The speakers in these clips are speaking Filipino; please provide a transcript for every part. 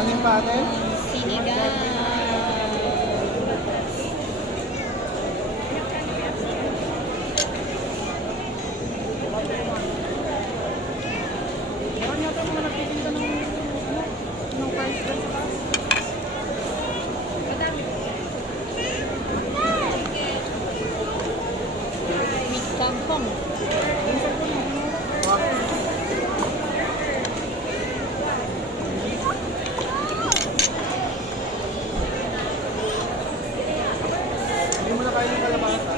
Kanin pa ate? Sinigang. Meron yata mga nagtitinda ng price doon sa taas. Meat kangkong. Hindi mo na kain yung kalabasa.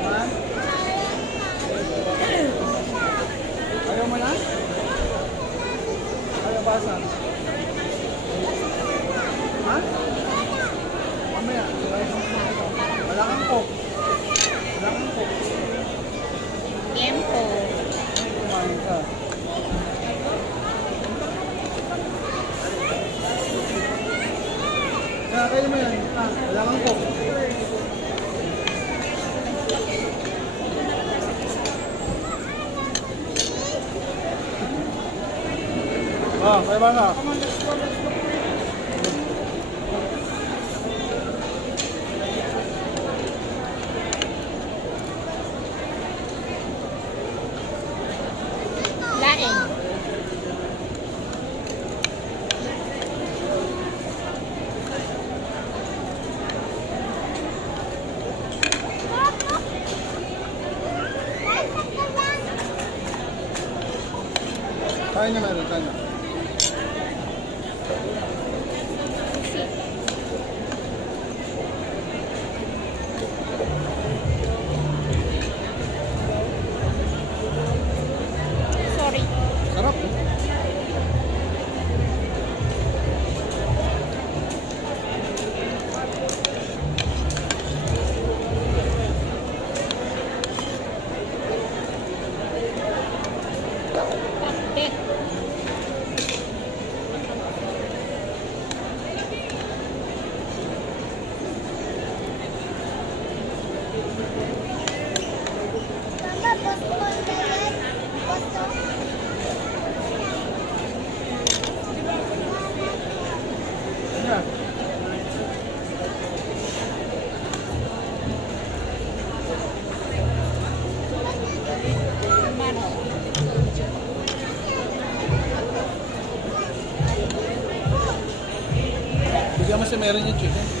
Man? Ayaw mo na? Kalabasa. Ha? Mamaya. Wala kang coke. Wala kang coke. Tiempo. Kumain ka. Kaya mo yan. Wala kang coke. Kaya ba na? Laing. Kain na meron, kain na. Sorry. Sarap. Pakte. Yeah. Mano. Bigyan mo si Meron yung chicken.